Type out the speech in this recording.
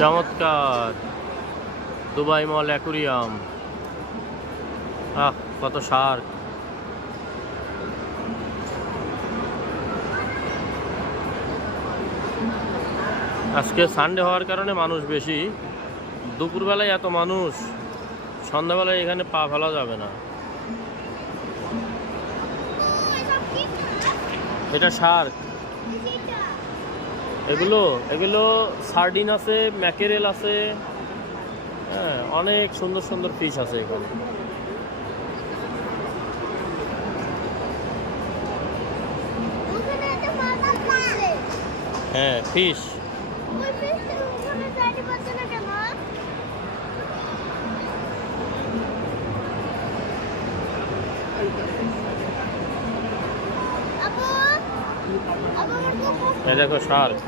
চমৎকার দুবাই মল অ্যাকুরিয়াম। কত শার্ক। আজকে সানডে হওয়ার কারণে মানুষ বেশি। দুপুরবেলায় এত মানুষ, সন্ধ্যাবেলায় এখানে পা ফেলা যাবে না। এটা শার্ক। এগুলো এগুলো সার্ডিন আছে, ম্যাকেরেল আছে, হ্যাঁ অনেক সুন্দর সুন্দর ফিশ আছে এখানে। হ্যাঁ ফিশ। এই দেখো শার্ক।